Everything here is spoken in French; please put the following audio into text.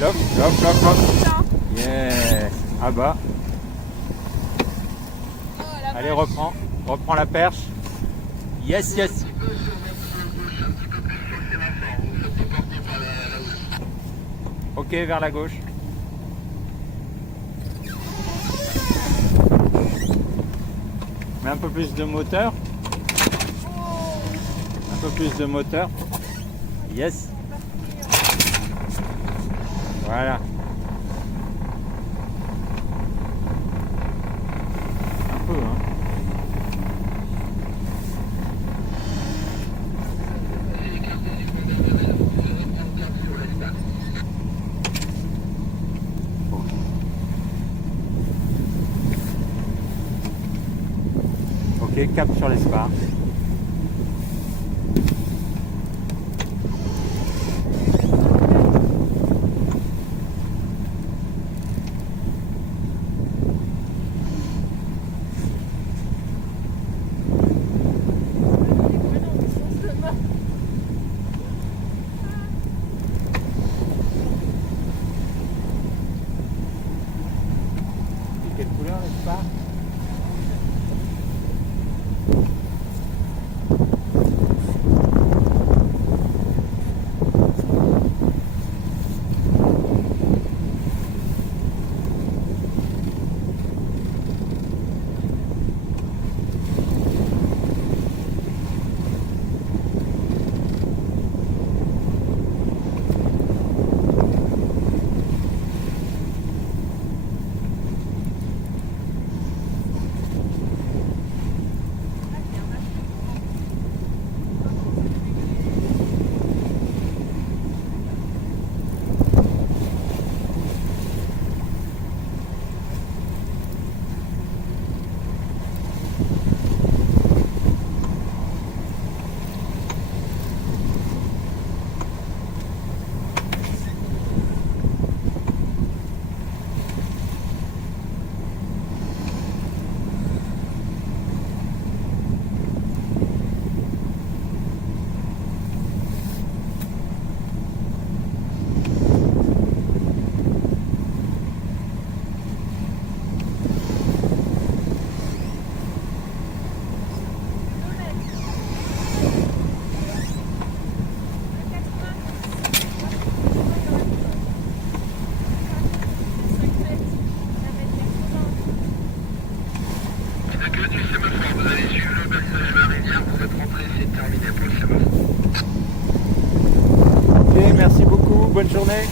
Lock, lock, lock, lock. Yes. Ah bah. Allez, reprends. Reprends la perche. Yes, yes. Ok, vers la gauche. Mets un peu plus de moteur. Un peu plus de moteur. Yes. Voilà. Un peu, hein. Ok, cap sur l'espace. Quelle couleur l'espace? Du sémaphore, vous allez suivre le passage méridien, vous êtes rentré, c'est terminé pour le sémaphore. Ok, merci beaucoup, bonne journée.